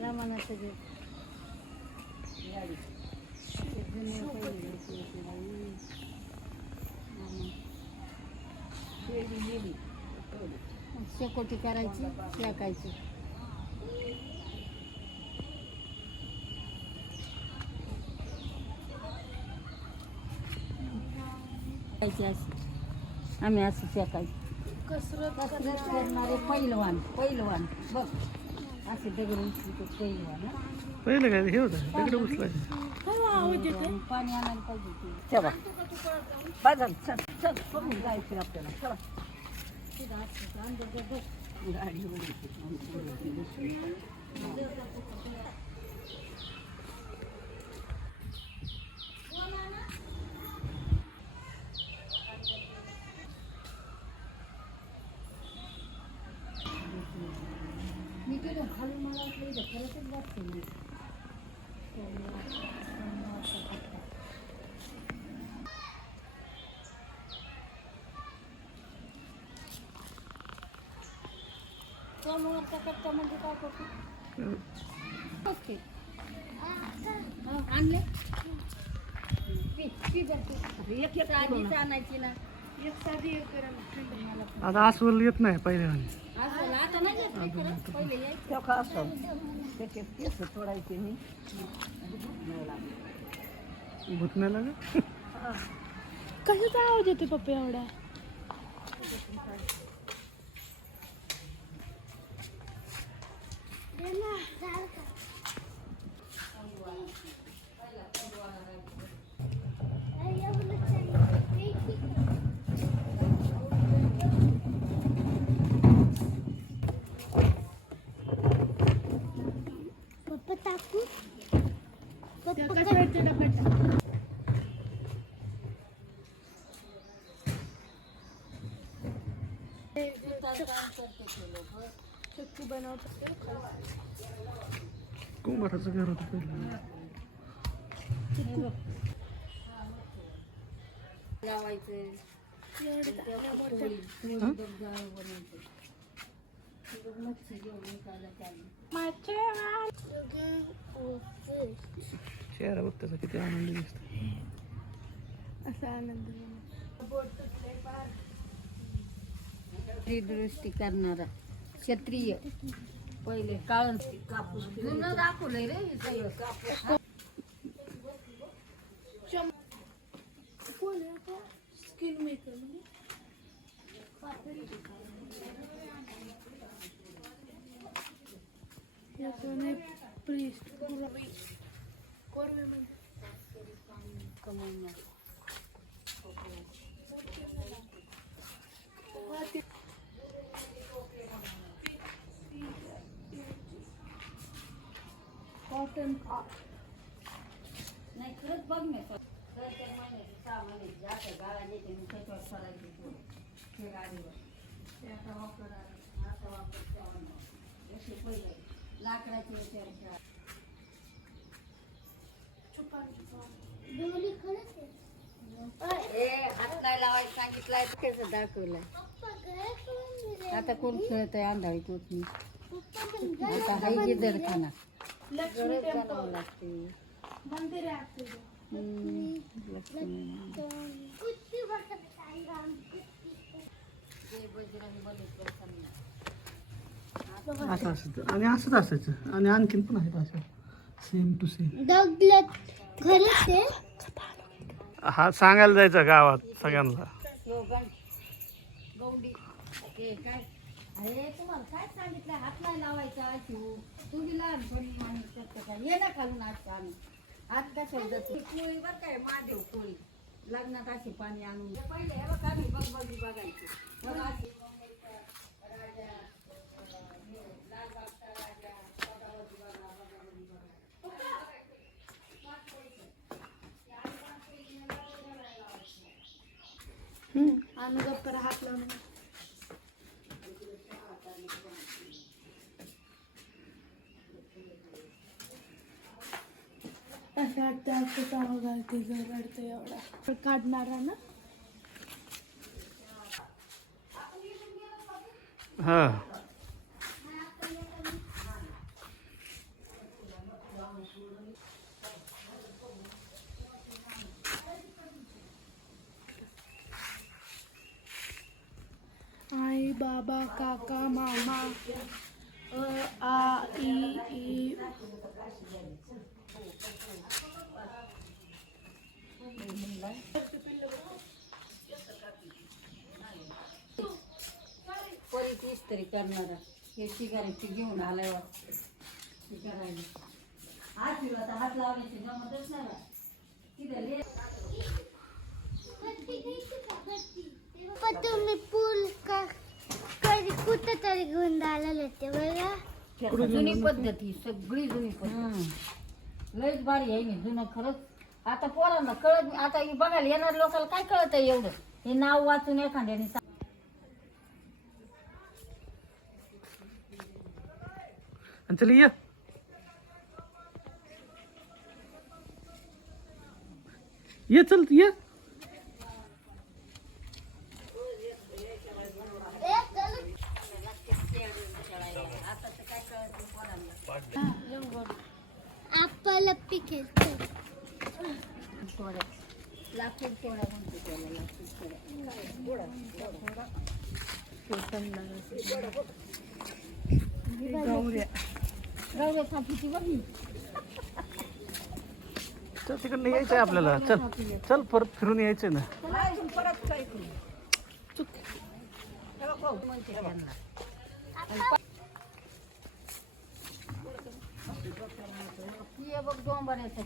लमानाचं घर. शेकोटी करायची शेकायची. आम्ही असं शेकायचं. कसरत करणारे पैलवान बघ असे दगड उचलतो पैलवान. पहिलं काय हे होतं दगड उचलायचं. पाणी आणायला पाहिजे. चला बाजार चल चल करून जायचं आपल्याला. चला गाडी मी केलं खाली मला वाटलं इथं खरंच वाटते मी. सोमवारचा कट्टा म्हणजे काय करतो ओके आणले एक एक आधीच आणायची ना. एक साधी एक करायला आता अस्वल येत नाही पहिल्या आता नाही येत नाही खरं. पहिले यायचं असं त्याचे केस तोडायचे मी भूत नाही लागत. कशाचा आवाज येते पप्पा एवढा? पप्पा टाकू चक्की बनवतात. कुंभाराचं घर होतं पहिलं. लावायचं चेहरा बघ त्याचा किती आनंद दिसतो. असा आनंद दृष्टी करणारा क्षत्रिय पहिले काळण कापूस जुनं दाखवलंय रे हे सगळं कापूस. कोण आहे का? स्किन मेकर याच्याने प्रिस्ट कोरवेमध्ये कमवणार कॉटन नाही खरंच बघ मी तर त्या महिन्याची 6 महिन्याची जाते गाळा येते मी त्याच्यावर सरायची ते गाडीवर ते आता वापर असे पहिले लाकडाचे याच्यावर दोन्ही खरंच आहे. हात नाही लावायचं सांगितलंय कसं दाखवलंय. पप्पा काय करून दिले? आता कोण खेळत आहे अंधाळी तोच मी. पप्पा पण आता हाय गिजर खाना लक्ष्मी गरज टेम्पल जाणवं लागते. मंदिर आहे आपलं. लक्ष्मी कुठे बसत सांगा जय बजरंग बली प्रसन्न. असं असायचं आणि असंच असायचं आणि आणखीन पण आहेत असं सेम टू सेम. दगलत खरंच आहे. हा सांगायला जायचं गावात सगळ्यांना. स्लोगन गौडी हे काय अरे तुम्हाला काय सांगितलं हात नाही लावायचा शिव. तुम्ही लहानपणी माणूस करता काय ये ना खालून आज आम्ही हात कशाला जातो. पोळी बरं काय महादेव पोळी लग्नात असे पाणी आणून पहिले हे बघ आम्ही बघबगी बघायची बघ अशी आणि गप्पर हात लावून असं वाटतं असं चांगलं घालते जर रडतं एवढा काढणारा ना. हा मम्मी बाबा काका मामा आ ई परत इस्त्री करणारा हे सिगारेटची घेऊन आलाय वाटतं ती करायला हात फिरवा तर हात लावण्याची जमतच नाही बा. तिथं पण तुम्ही पूल कधी कुठं तरी घेऊन जायला होते बघा. जुनी पद्धती सगळी जुनी पद्धती लयच भारी आहे ना जुनं खरंच. आता पोरांना कळत नाही. आता हे बघायला येणार लोकांना काय कळत आहे एवढं हे नाव वाचून एखाद्याने अंजली ये ये चल ये आपल्याला खेळतो. लाकूड तोडा म्हणते त्याला लाकूड गवऱ्या सापीची बघी चल तिकडनं यायचंय आपल्याला. चल चल परत फिरून यायचंय ना. परत काय म्हणते त्यांना बघ डोंबऱ्याचं